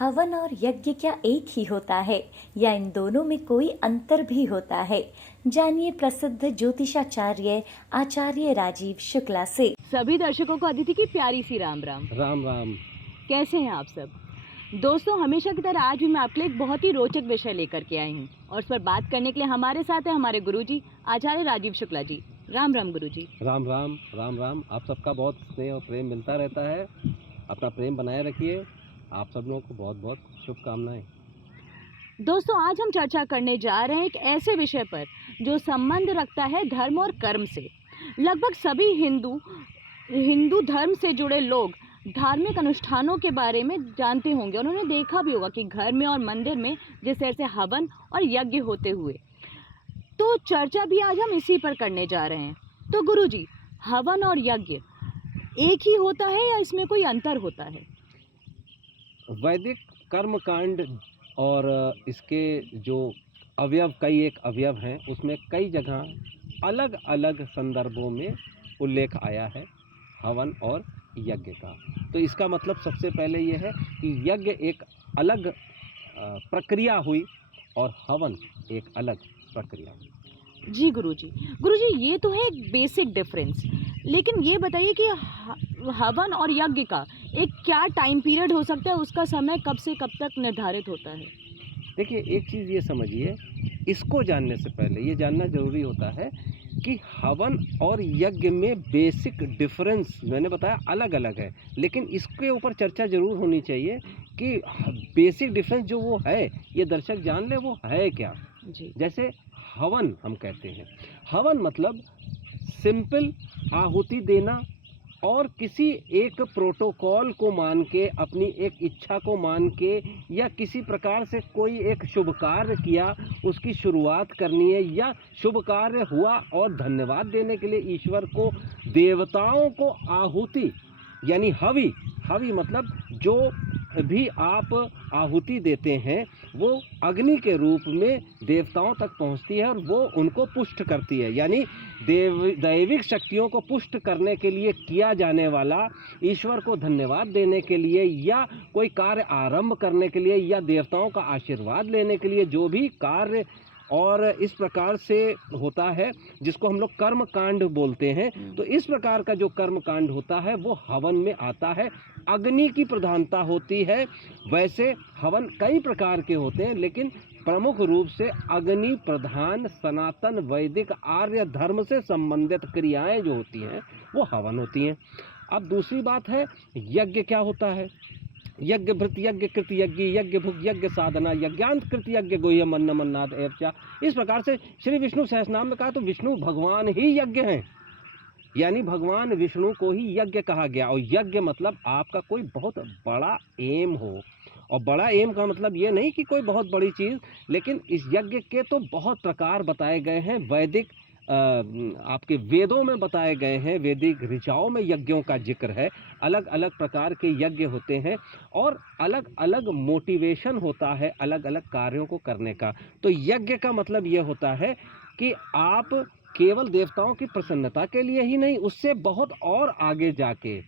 हवन और यज्ञ क्या एक ही होता है या इन दोनों में कोई अंतर भी होता है? जानिए प्रसिद्ध ज्योतिषाचार्य आचार्य राजीव शुक्ला से। सभी दर्शकों को अदिति की प्यारी सी राम राम। राम राम। कैसे हैं आप सब दोस्तों? हमेशा की तरह आज भी मैं आपके लिए एक बहुत ही रोचक विषय लेकर के आई हूँ और उस पर बात करने के लिए हमारे साथ है हमारे गुरुजी आचार्य राजीव शुक्ला जी। राम राम गुरुजी। राम राम। राम राम। आप सबका बहुत स्नेह और प्रेम मिलता रहता है, अपना प्रेम बनाए रखिए। आप सब लोगों को बहुत बहुत शुभकामनाएं। दोस्तों, आज हम चर्चा करने जा रहे हैं एक ऐसे विषय पर जो संबंध रखता है धर्म और कर्म से। लगभग सभी हिंदू धर्म से जुड़े लोग धार्मिक अनुष्ठानों के बारे में जानते होंगे और उन्होंने देखा भी होगा कि घर में और मंदिर में जिस तरह से हवन और यज्ञ होते हुए। तो चर्चा भी आज हम इसी पर करने जा रहे हैं। तो गुरुजी, हवन और यज्ञ एक ही होता है या इसमें कोई अंतर होता है? वैदिक कर्म कांड और इसके जो कई एक अवयव हैं, उसमें कई जगह अलग अलग संदर्भों में उल्लेख आया है हवन और यज्ञ का। तो इसका मतलब सबसे पहले ये है कि यज्ञ एक अलग प्रक्रिया हुई और हवन एक अलग प्रक्रिया हुई। जी गुरुजी, ये तो है एक बेसिक डिफरेंस, लेकिन ये बताइए कि हवन और यज्ञ का एक क्या टाइम पीरियड हो सकता है, उसका समय कब से कब तक निर्धारित होता है? देखिए, एक चीज़ ये समझिए, इसको जानने से पहले ये जानना जरूरी होता है कि हवन और यज्ञ में बेसिक डिफरेंस मैंने बताया अलग अलग है, लेकिन इसके ऊपर चर्चा जरूर होनी चाहिए कि बेसिक डिफरेंस जो वो है ये दर्शक जान ले वो है क्या। जी। जैसे हवन हम कहते हैं, हवन मतलब सिंपल आहुति देना और किसी एक प्रोटोकॉल को मान के, अपनी एक इच्छा को मान के, या किसी प्रकार से कोई एक शुभ कार्य किया उसकी शुरुआत करनी है, या शुभ कार्य हुआ और धन्यवाद देने के लिए ईश्वर को, देवताओं को आहुति यानी हवि मतलब जो भी आप आहुति देते हैं वो अग्नि के रूप में देवताओं तक पहुंचती है और वो उनको पुष्ट करती है। यानी दैविक शक्तियों को पुष्ट करने के लिए किया जाने वाला, ईश्वर को धन्यवाद देने के लिए, या कोई कार्य आरंभ करने के लिए, या देवताओं का आशीर्वाद लेने के लिए जो भी कार्य और इस प्रकार से होता है जिसको हम लोग कर्म कांड बोलते हैं। तो इस प्रकार का जो कर्म कांड होता है वो हवन में आता है। अग्नि की प्रधानता होती है। वैसे हवन कई प्रकार के होते हैं, लेकिन प्रमुख रूप से अग्नि प्रधान सनातन वैदिक आर्य धर्म से संबंधित क्रियाएं जो होती हैं वो हवन होती हैं। अब दूसरी बात है यज्ञ क्या होता है। यज्ञ भृत यज्ञ कृत यज्ञ यज्ञ भुग यज्ञ साधना यज्ञांत कृत यज्ञ गुह्यम अन्नम अन्नाद एवचा। इस प्रकार से श्री विष्णु सहस्रनाम में कहा तो विष्णु भगवान ही यज्ञ हैं, यानी भगवान विष्णु को ही यज्ञ कहा गया। और यज्ञ मतलब आपका कोई बहुत बड़ा एम हो, और बड़ा एम का मतलब ये नहीं कि कोई बहुत बड़ी चीज़, लेकिन इस यज्ञ के तो बहुत प्रकार बताए गए हैं। वैदिक आपके वेदों में बताए गए हैं, वैदिक ऋचाओं में यज्ञों का जिक्र है। अलग अलग प्रकार के यज्ञ होते हैं और अलग अलग मोटिवेशन होता है अलग अलग कार्यों को करने का। तो यज्ञ का मतलब ये होता है कि आप केवल देवताओं की प्रसन्नता के लिए ही नहीं, उससे बहुत और आगे जाके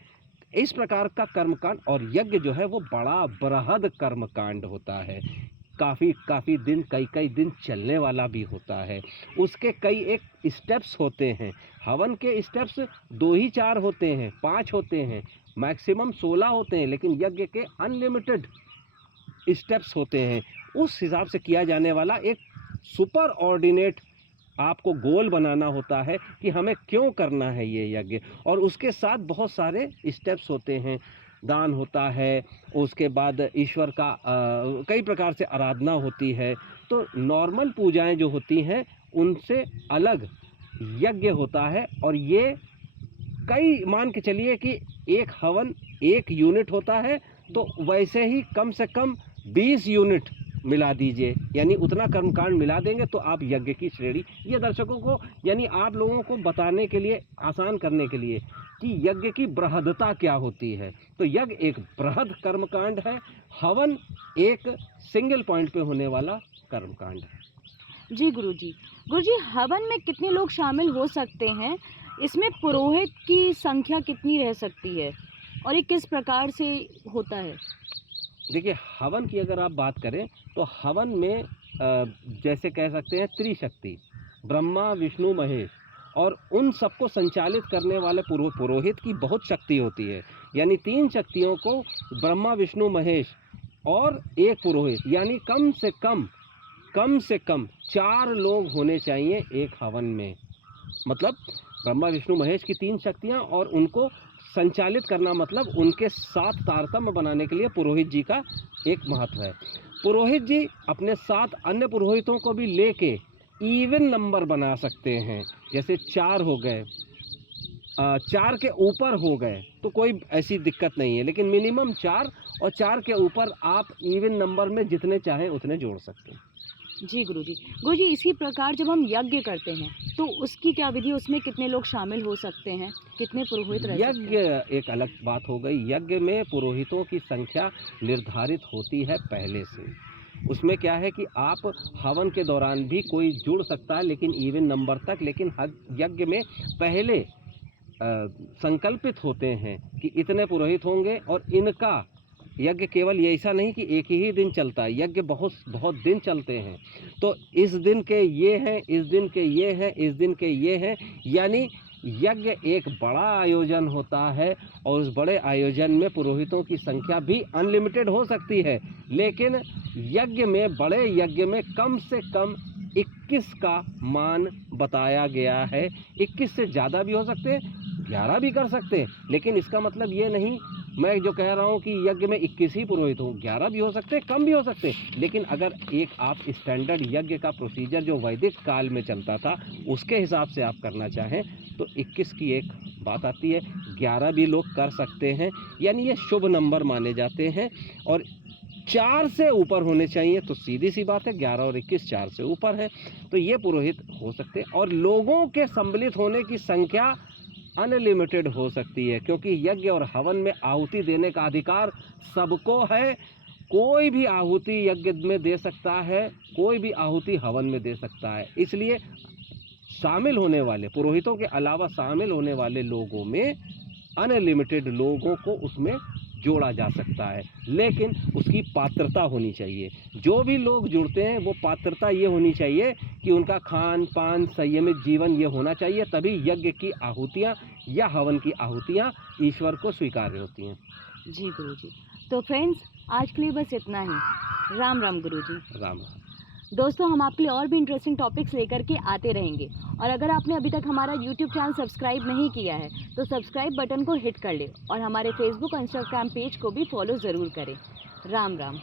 इस प्रकार का कर्मकांड, और यज्ञ जो है वो बड़ा बृहद कर्मकांड होता है। काफ़ी दिन, कई दिन चलने वाला भी होता है। उसके कई एक स्टेप्स होते हैं। हवन के स्टेप्स 2 ही 4 होते हैं, 5 होते हैं, मैक्सिमम 16 होते हैं, लेकिन यज्ञ के अनलिमिटेड स्टेप्स होते हैं। उस हिसाब से किया जाने वाला एक सुपर ऑर्डिनेट आपको गोल बनाना होता है कि हमें क्यों करना है ये यज्ञ, और उसके साथ बहुत सारे स्टेप्स होते हैं। दान होता है, उसके बाद ईश्वर का कई प्रकार से आराधना होती है। तो नॉर्मल पूजाएं जो होती हैं उनसे अलग यज्ञ होता है। और ये कई, मान के चलिए कि एक हवन 1 यूनिट होता है, तो वैसे ही कम से कम 20 यूनिट मिला दीजिए, यानी उतना कर्मकांड मिला देंगे तो आप यज्ञ की श्रेणी, ये दर्शकों को यानी आप लोगों को बताने के लिए, आसान करने के लिए कि यज्ञ की बृहदता क्या होती है। तो यज्ञ एक बृहद कर्मकांड है, हवन एक सिंगल पॉइंट पे होने वाला कर्मकांड है। जी गुरुजी, हवन में कितने लोग शामिल हो सकते हैं? इसमें पुरोहित की संख्या कितनी रह सकती है और ये किस प्रकार से होता है? देखिए, हवन की अगर आप बात करें तो हवन में जैसे कह सकते हैं त्रिशक्ति, ब्रह्मा विष्णु महेश, और उन सबको संचालित करने वाले पुरोहित की बहुत शक्ति होती है। यानी 3 शक्तियों को, ब्रह्मा विष्णु महेश और एक पुरोहित, यानी कम से कम 4 लोग होने चाहिए एक हवन में। मतलब ब्रह्मा विष्णु महेश की 3 शक्तियाँ, और उनको संचालित करना मतलब उनके साथ तारतम्य बनाने के लिए पुरोहित जी का एक महत्व है। पुरोहित जी अपने साथ अन्य पुरोहितों को भी लेके इवन नंबर बना सकते हैं। जैसे 4 हो गए, 4 के ऊपर हो गए तो कोई ऐसी दिक्कत नहीं है, लेकिन मिनिमम 4, और 4 के ऊपर आप इवन नंबर में जितने चाहें उतने जोड़ सकते हैं। जी गुरुजी। गुरुजी, इसी प्रकार जब हम यज्ञ करते हैं तो उसकी क्या विधि, उसमें कितने लोग शामिल हो सकते हैं, कितने पुरोहित रह सकते यज्ञ हैं? एक अलग बात हो गई। यज्ञ में पुरोहितों की संख्या निर्धारित होती है पहले से। उसमें क्या है कि आप हवन के दौरान भी कोई जुड़ सकता है, लेकिन इवन नंबर तक। लेकिन यज्ञ में पहले संकल्पित होते हैं कि इतने पुरोहित होंगे, और इनका यज्ञ केवल ये ऐसा नहीं कि एक ही दिन चलता है, यज्ञ बहुत बहुत दिन चलते हैं। तो इस दिन के ये हैं, इस दिन के ये हैं, इस दिन के ये हैं, यानी यज्ञ एक बड़ा आयोजन होता है, और उस बड़े आयोजन में पुरोहितों की संख्या भी अनलिमिटेड हो सकती है। लेकिन यज्ञ में, बड़े यज्ञ में कम से कम 21 का मान बताया गया है। 21 से ज़्यादा भी हो सकते हैं, 11 भी कर सकते हैं, लेकिन इसका मतलब ये नहीं मैं जो कह रहा हूँ कि यज्ञ में 21 ही पुरोहित हों। 11 भी हो सकते हैं, कम भी हो सकते हैं। लेकिन अगर एक आप स्टैंडर्ड यज्ञ का प्रोसीजर जो वैदिक काल में चलता था उसके हिसाब से आप करना चाहें तो 21 की एक बात आती है, 11 भी लोग कर सकते हैं, यानी ये शुभ नंबर माने जाते हैं। और 4 से ऊपर होने चाहिए, तो सीधी सी बात है 11 और 21 4 से ऊपर है, तो ये पुरोहित हो सकते हैं। और लोगों के सम्मिलित होने की संख्या अनलिमिटेड हो सकती है, क्योंकि यज्ञ और हवन में आहुति देने का अधिकार सबको है। कोई भी आहुति यज्ञ में दे सकता है, कोई भी आहुति हवन में दे सकता है। इसलिए शामिल होने वाले, पुरोहितों के अलावा शामिल होने वाले लोगों में अनलिमिटेड लोगों को उसमें जोड़ा जा सकता है, लेकिन उसकी पात्रता होनी चाहिए। जो भी लोग जुड़ते हैं वो पात्रता ये होनी चाहिए कि उनका खान पान संयमित जीवन ये होना चाहिए, तभी यज्ञ की आहुतियाँ या हवन की आहुतियाँ ईश्वर को स्वीकार्य होती हैं। जी गुरुजी। तो फ्रेंड्स, आज के लिए बस इतना ही। राम राम गुरुजी। राम। दोस्तों, हम आपके लिए और भी इंटरेस्टिंग टॉपिक्स लेकर के आते रहेंगे, और अगर आपने अभी तक हमारा YouTube चैनल सब्सक्राइब नहीं किया है तो सब्सक्राइब बटन को हिट कर ले, और हमारे फेसबुक और इंस्टाग्राम पेज को भी फॉलो ज़रूर करें। राम राम।